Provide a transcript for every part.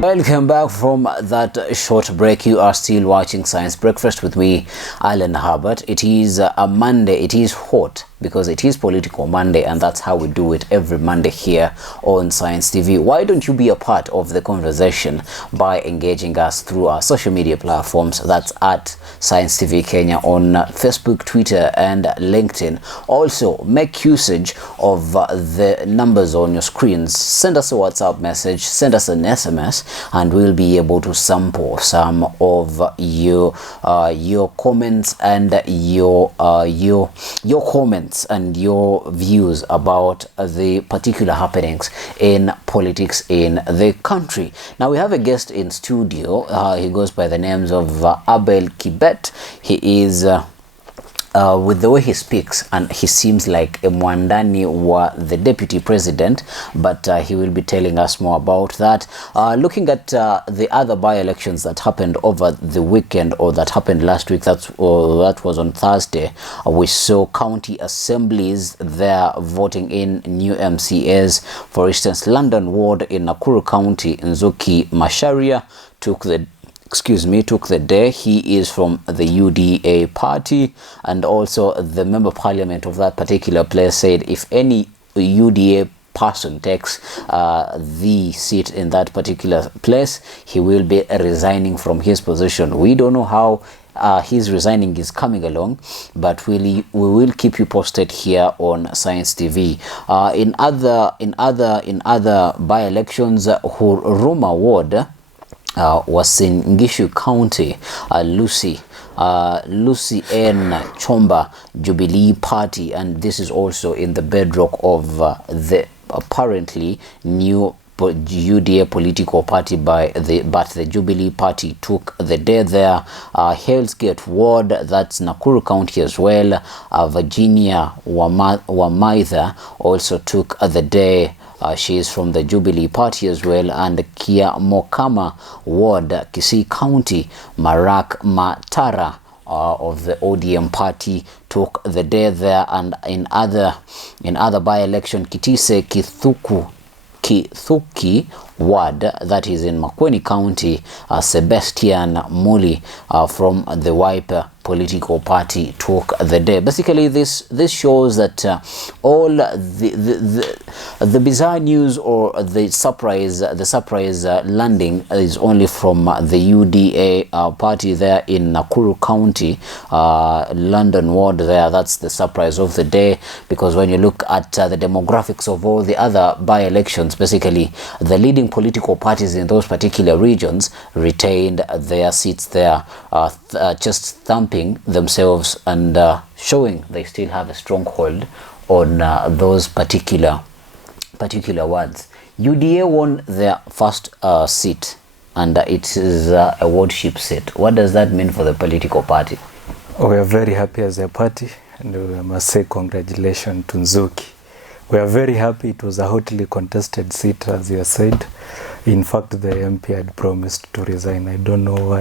Welcome back from that short break. You are still watching Science Breakfast with me, Alan Herbert. It is a Monday. It is hot because it is Political Monday, and that's how we do it every Monday here on Science TV. Why don't you be a part of the conversation by engaging us through our social media platforms? That's at Science TV Kenya on Facebook, Twitter, and LinkedIn. Also, make usage of the numbers on your screens. Send us a WhatsApp message, send us an SMS, and we'll be able to sample some of your comments and your comments and your views about the particular happenings in politics in the country. Now we have a guest in studio. He goes by the names of Abel Kibet. He is with the way he speaks, and he seems like a Mwandani wa the deputy president, but he will be telling us more about that. Looking at the other by-elections that happened over the weekend, or that happened last week, that was on Thursday, we saw county assemblies there voting in new MCAs. For instance, London Ward in Nakuru County, Nzuki Macharia took the day. He is from the UDA party, and also the member parliament of that particular place said if any UDA person takes the seat in that particular place, he will be resigning from his position. We don't know how his resigning is coming along, but we will keep you posted here on Science TV. In other by-elections, Huruma Ward was in Ngishu County. Lucy N. Chomba, Jubilee Party, and this is also in the bedrock of the apparently new UDA political party, but the Jubilee Party took the day there. Hell's Gate Ward, that's Nakuru County as well. Virginia Wamaitha also took the day. She is from the Jubilee Party as well. And Kia Mokama Ward, Kisii County, Marak Matara of the ODM party took the day there. And in other by-election, Kitise Kithuki Ward, that is in Makueni County, Sebastian Muli from the Wiper political party took the day. Basically, this shows that all the bizarre news or the surprise landing is only from the UDA party there in Nakuru County, London Ward there. That's the surprise of the day, because when you look at the demographics of all the other by-elections, basically the leading political parties in those particular regions retained their seats there, just thumping themselves and showing they still have a stronghold on those particular wards. UDA won their first seat, and it is a wardship seat. What does that mean for the political party? We are very happy as a party, and we must say congratulations to Nzuki. We are very happy. It was a hotly contested seat, as you have said. In fact, the MP had promised to resign. I don't know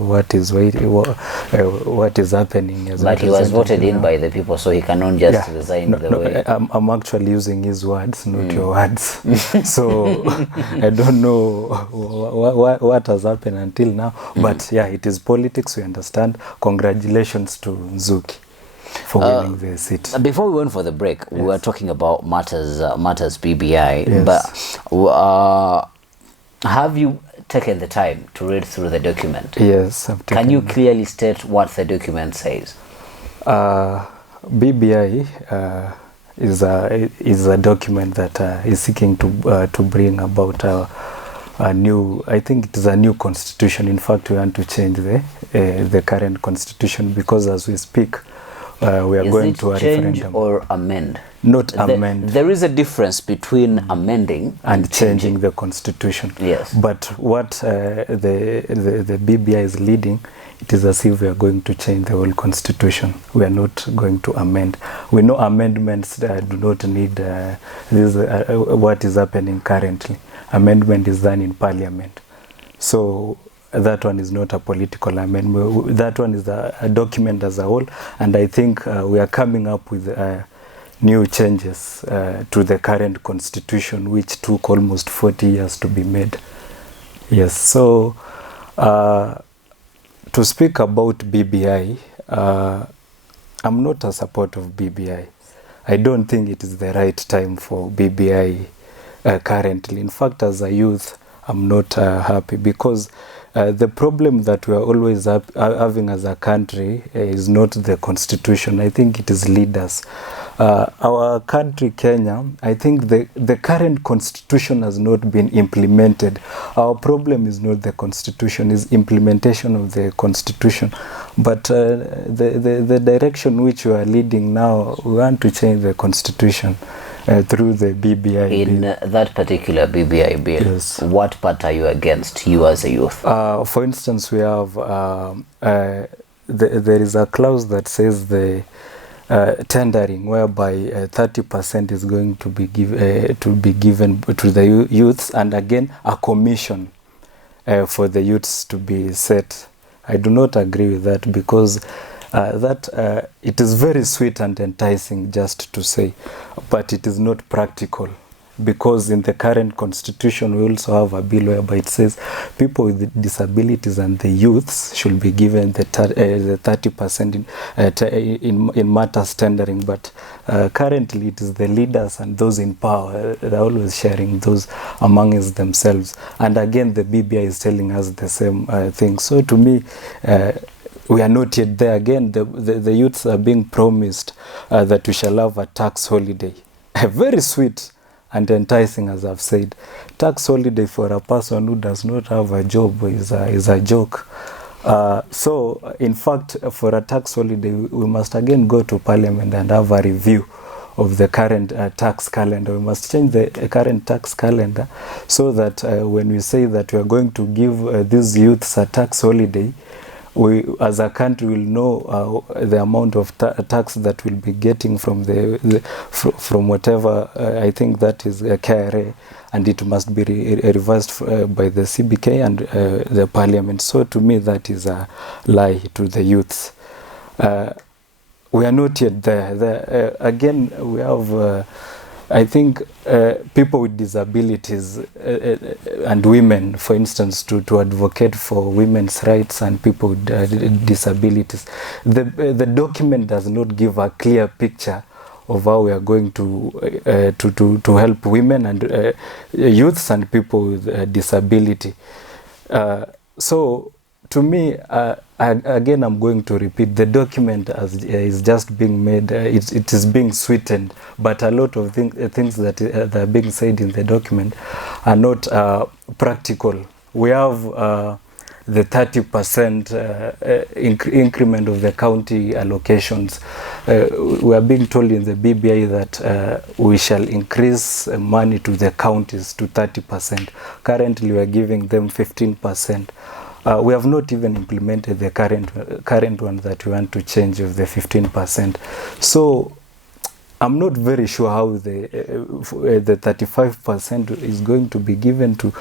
what is happening. But he was voted in by the people, so he cannot just resign way. I'm actually using his words, not your words. So I don't know what has happened until now. But yeah, it is politics, we understand. Congratulations to Nzuki for winning the seat. Before we went for the break, we were talking about matters BBI. Yes. But have you taken the time to read through the document? Yes, I've taken. Can you clearly state what the document says? BBI is a document that is seeking to bring about a new, I think it is a new constitution. In fact, we want to change the current constitution, because as we speak, we are going to a referendum. Change or amend? Not amend. There is a difference between amending and changing the constitution. Yes. But what the BBI is leading, it is as if we are going to change the whole constitution. We are not going to amend. We know amendments do not need what is happening currently. Amendment is done in parliament. So that one is not a political amendment. That one is a document as a whole. And I think we are coming up with new changes to the current constitution, which took almost 40 years to be made. Yes, so to speak about BBI, I'm not a support of BBI. I don't think it is the right time for BBI currently. In fact, as a youth, I'm not happy because the problem that we are always having as a country is not the constitution. I think it is leaders. Our country, Kenya, I think the current constitution has not been implemented. Our problem is not the constitution, is implementation of the constitution. But the direction which we are leading now, we want to change the constitution through the BBI in that particular BBI bill. Yes. What part are you against, you as a youth? For instance, we have there is a clause that says the tendering, whereby 30% is going to be given to the youths, and again a commission for the youths to be set. I do not agree with that because it is very sweet and enticing just to say, but it is not practical. Because in the current constitution, we also have a bill whereby it says people with disabilities and the youths should be given the 30% in matters tendering. But currently, it is the leaders and those in power, they're always sharing those amongst themselves. And again, the BBI is telling us the same thing. So to me, we are not yet there. Again, the youths are being promised that we shall have a tax holiday. Very sweet and enticing, as I've said. Tax holiday for a person who does not have a job is a joke. So, in fact, for a tax holiday, we must again go to Parliament and have a review of the current tax calendar. We must change the current tax calendar so that when we say that we are going to give these youths a tax holiday, we as a country will know the amount of tax that we'll be getting from from whatever I think that is a KRA, and it must be revised by the CBK and the Parliament. So to me, that is a lie to the youths. We are not yet there. Again, we have I think people with disabilities and women, for instance, to advocate for women's rights and people with disabilities. The document does not give a clear picture of how we are going to help women and youths and people with disability. So to me, again, I'm going to repeat, the document is just being made, it is being sweetened, but a lot of things that are being said in the document are not practical. We have the 30% increment of the county allocations. We are being told in the BBI that we shall increase money to the counties to 30%. Currently, we are giving them 15%. We have not even implemented the current one that we want to change of the 15%. So I'm not very sure how the 35% is going to be given to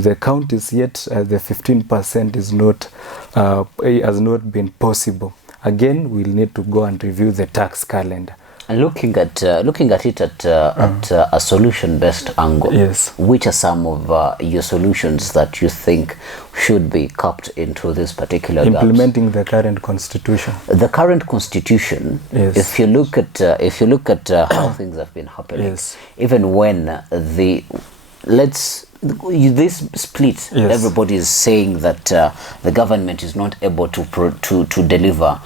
the counties, yet the 15% is not has not been possible. Again, we'll need to go and review the tax calendar. And looking at it at a solution-based angle, yes, which are some of your solutions that you think should be cupped into this particular implementing gaps? The current constitution. The current constitution. Yes. If you look at how things have been happening, yes, even when this split, yes, everybody is saying that the government is not able to deliver.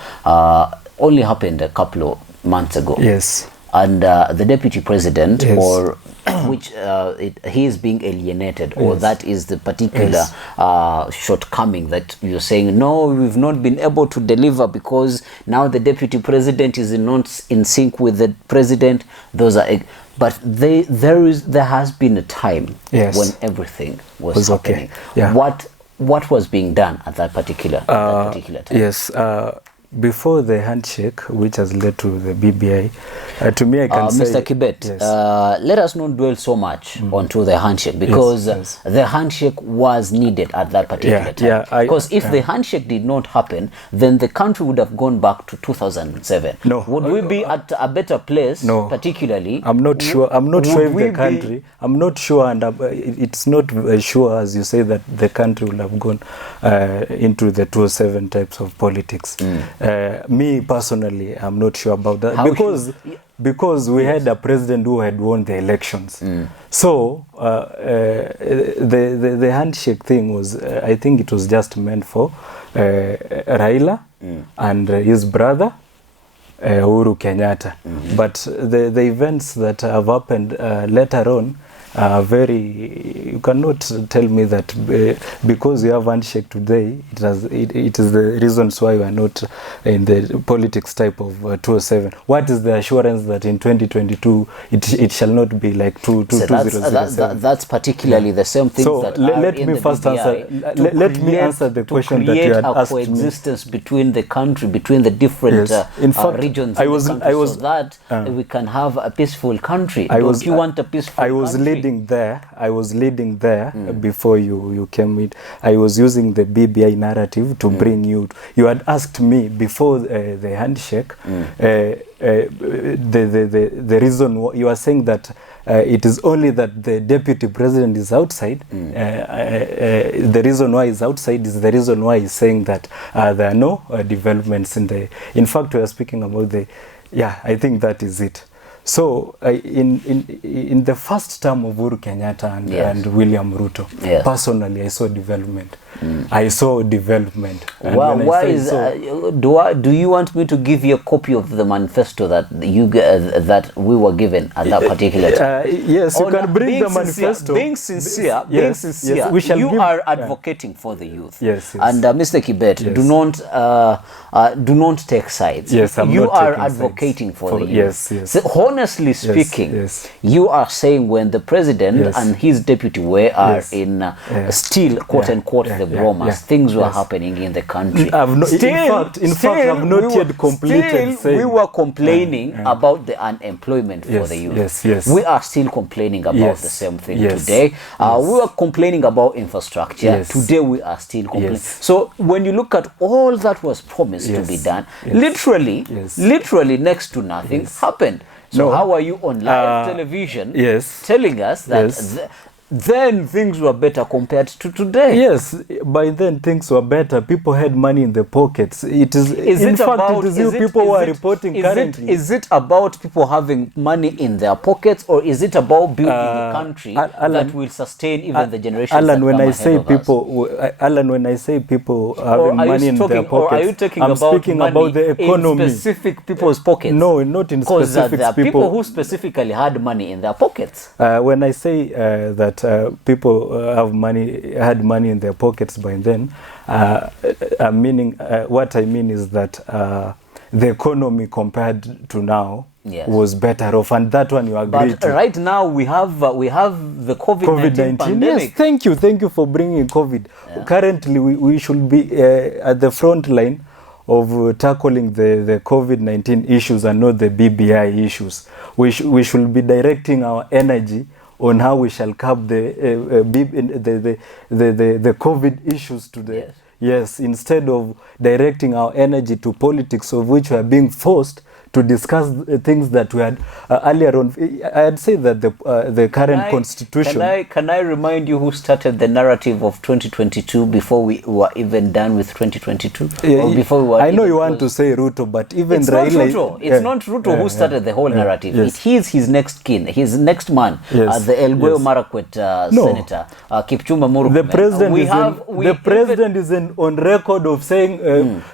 Only happened a couple of months ago. Yes. And the deputy president, yes, or which he is being alienated, or yes, that is the particular yes, shortcoming that you're saying, no, we've not been able to deliver because now the deputy president is not in sync with the president. Those are, but there has been a time, yes, when everything was happening. Okay. Yeah. What was being done at that particular time? Yes. before the handshake, which has led to the BBI, to me I can say... Mr. Kibet, yes. Let us not dwell so much onto the handshake, because Yes. the handshake was needed at that particular time. Because if the handshake did not happen, then the country would have gone back to 2007. No. Would we be at a better place, No. particularly? I'm not sure. I'm not sure if we the country... I'm not sure, and it's not sure, as you say, that the country will have gone into the 207 types of politics. Me personally, I'm not sure about that. Because we had a president who had won the elections. So the handshake thing was, I think it was just meant for Raila and his brother Uhuru Kenyatta. But the events that have happened later on very... You cannot tell me that because you have handshake today, it is the reasons why we are not in the politics type of 207. What is the assurance that in 2022 it shall not be like 2007? That's particularly the same things that let me first answer. Let me answer the question that you had asked me. Coexistence between the country, between the different in fact, regions, I was so that we can have a peaceful country. Don't you want a peaceful country? I was leading there before you came in. I was using the BBI narrative to bring you. You had asked me before the handshake. The reason you are saying that it is only that the deputy president is outside. The reason why he's outside is the reason why he's saying that there are no developments in the... In fact, we are speaking about the... Yeah, I think that is it. So in the first term of Uhuru Kenyatta and William Ruto, personally I saw development. I saw development. Why is do you want me to give you a copy of the manifesto that that we were given at that particular time? Yes, you can bring the manifesto. Being sincere, Yes, we shall you are advocating for the youth. Yes. And Mr. Kibet, do not take sides. Yes, you are advocating for the youth. Yes. So, honestly speaking, you are saying when the president and his deputy are in still quote unquote the bromas, things were happening in the country. In fact, I've not yet completed saying. We were complaining about the unemployment for the youth. We are still complaining about the same thing today. We were complaining about infrastructure. Today we are still complaining. So when you look at all that was promised to be done, literally next to nothing happened. So how are you on live television telling us that then things were better compared to today? Yes, by then things were better. People had money in their pockets. It is you people who are reporting currently. Is it about people having money in their pockets, or is it about building a country that will sustain even the generations Alan, that when come I say ahead of people, Alan, when I say people having money in their pockets, or are you talking I'm about speaking about the economy in specific people's pockets? No, not in specific there are people who specifically had money in their pockets. When I say that people had money in their pockets by then, what I mean is that the economy compared to now was better off, and that one you agree but right now we have the COVID-19 pandemic. Yes, thank you for bringing COVID. Currently we should be at the front line of tackling the COVID-19 issues and not the BBI issues. We should be directing our energy on how we shall curb the COVID issues today. Instead of directing our energy to politics, of which we are being forced to discuss things that we had earlier on. I had said that the current constitution... Can I remind you who started the narrative of 2022 before we were even done with 2022? Or before we were I know you want to say Ruto, but even Raila... It's not Ruto who started the whole narrative. It is his next kin, his next man, the Elgeyo Marakwet senator, Kipchumba Murkomen. The president is on record of saying,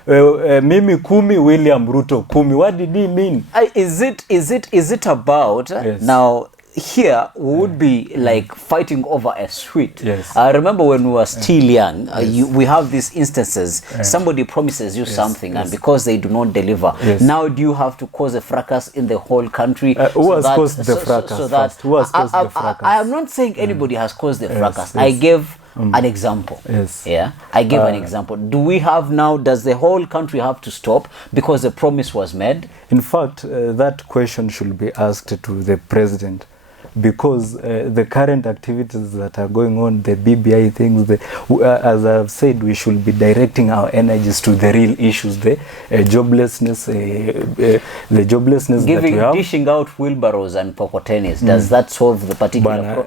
Mimi Kumi, William Ruto Kumi. What did he mean? Is it about now? Here we would be like fighting over a sweet. I remember when we were still young, we have these instances. Somebody promises you something, and because they do not deliver, now do you have to cause a fracas in the whole country? Who has caused the fracas? I am not saying anybody has caused the fracas. I gave an example. Yes. Yeah, I give an example. Do we have now, does the whole country have to stop because the promise was made? In fact, that question should be asked to the president, because the current activities that are going on, the BBI things, as I've said, we should be directing our energies to the real issues, the joblessness, the joblessness that we have. Dishing out wheelbarrows and pocotenis, does that solve the particular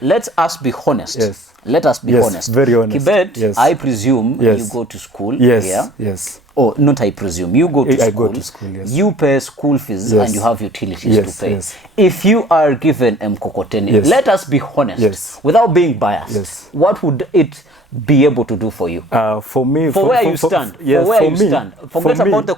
let's us be honest. Yes. Let us be Yes, honest. very honest. Kibet, Yes. I presume Yes. you go to school. Yes, Yeah? yes. Oh, not I presume. You go to I school. go to school, yes. You pay school fees Yes. and you have utilities Yes, to pay. yes. If you are given mkokoteni, Yes. let us be honest. Yes. Without being biased. Yes. What would it be able to do for you? For me, For where you stand. yes, for where for you me, stand. for Forget me, about the